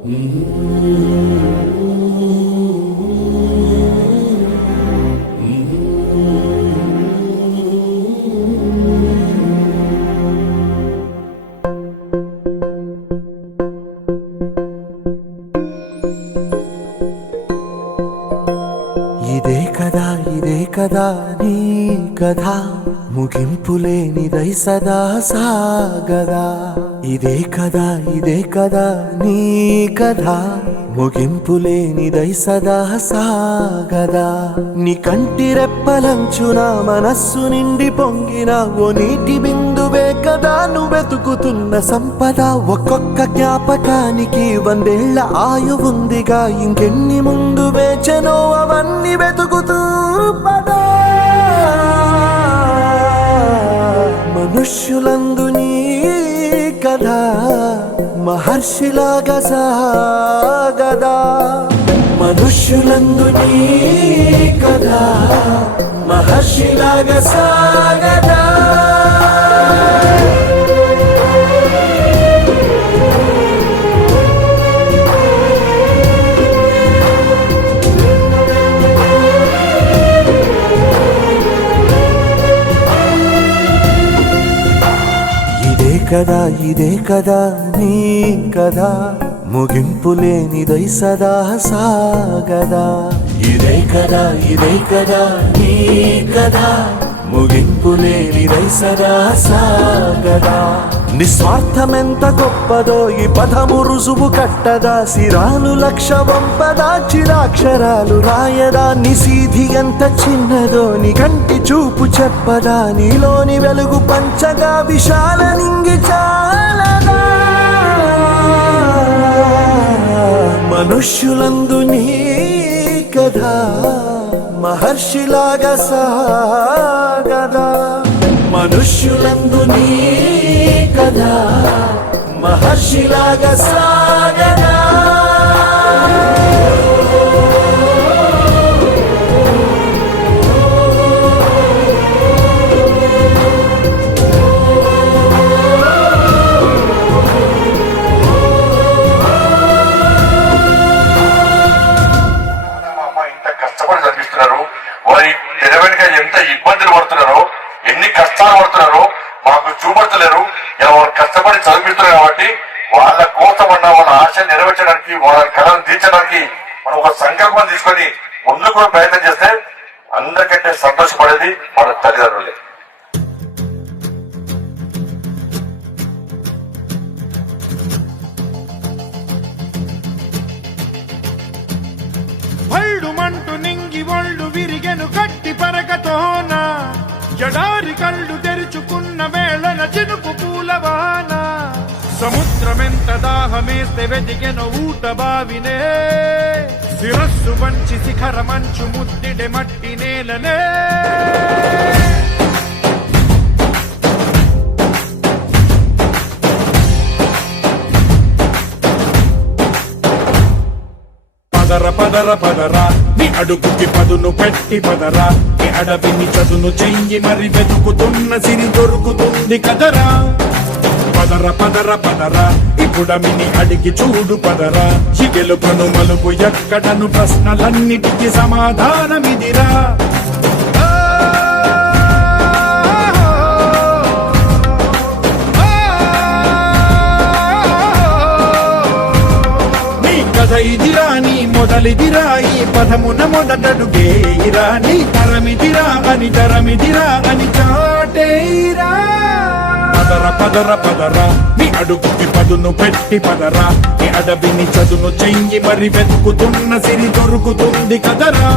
ఇదే కదా నీ కథ ముగింపులేనిదై సదా సాగదా. ఇదే కదా నీ కథ ముగింపులేనిదై సదా సాగదా. నీ కంటి రెప్పలంచున మనస్సు నిండి పొంగిన ఓ నీటి బిందువే కదా నువ్వెతుకుతున్న సంపద. ఒక్కొక్క జ్ఞాపకానికి 100 ఏళ్ల ఆయువుందిగా, ఇంకెన్ని ముందు వేచనో అవన్నీ వెతుకుతూ పదా. మనుష్యులందు నీ కథ మహర్షిలాగా సాగదా. మనుష్యులందు నీ కథ మహర్షిలాగా సాగదా. ఇదే కదా నీ కథ ముగింపులేనిదై సదా సాగదా. ఇదే కదా నీ కథ ముగింపులేనిదై సదా సాగదా. నిస్వార్థమెంత గొప్పదో ఈ పదము రుజువు కట్టదా. సిరాలు లక్ష వంపదా, చిరాక్షరాలు రాయదా. నిశీధి ఎంత చిన్నదో నీ కంటి చూపు చెప్పదా. నీలోని వెలుగు పంచగా విశాల నింగి చాలదా. మనుష్యులందు నీ కథ మహర్షిలాగా సాగదా. మనుష్యులందు నీ కథ మహర్షిలాగా సాగదా. కష్టపడి చదివిస్తున్నారు. వారి తెర వెనుక ఎంత ఇబ్బందులు పడుతున్నారో, ఎన్ని కష్టాలు పడుతున్నారో మాకు చూపడతలేరు. ఇలా వాళ్ళు కష్టపడి చదివిస్తున్నారు కాబట్టి వాళ్ళ కోసమన్నా వాళ్ళ ఆశ నెరవేర్చడానికి, వాళ్ళ కళను తీర్చడానికి మనం ఒక సంకల్పం తీసుకొని ముందుకు కూడా ప్రయత్నం చేస్తే అందరికంటే సంతోషపడేది వాళ్ళ తల్లిదండ్రులే. మంటు నింగి ఒళ్ళు విరిగెను గట్టి పరకతోన, జడారి కళ్ళు తెరుచుకున్న వేళన చినుకు పూలవాన. సముద్రమెంత దాహమేస్తే వెతికెను ఊట బావినే, శిరస్సు వంచి శిఖర మంచు ముద్దిడే మట్టి నేలనే. పదరా నీ అడుగుకి పదును పెట్టి పదరా. నీ అడవిని చదును చెయ్యి మరి వెతుకుతున్న సిరి దొరుకుతుంది కదరా. పదరా ఇప్పుడమిని అడిగి చూడు పదరా. ఈ గెలుపును మలుపు ఎక్కడను ప్రశ్నలన్నిటికీ సమాధానమిదిరా. ఇదిరా నీ మొదలిదిరా, ఈ పదమున మొదటడుగేయిరా. నీ తరమిదిరా అని చాటేయిరా. పదరా నీ అడుగుకి పదును పెట్టి పదరా. నీ అడవిని చదును చెయ్యి మరి వెతుకుతున్న సిరి దొరుకుతుంది కదరా.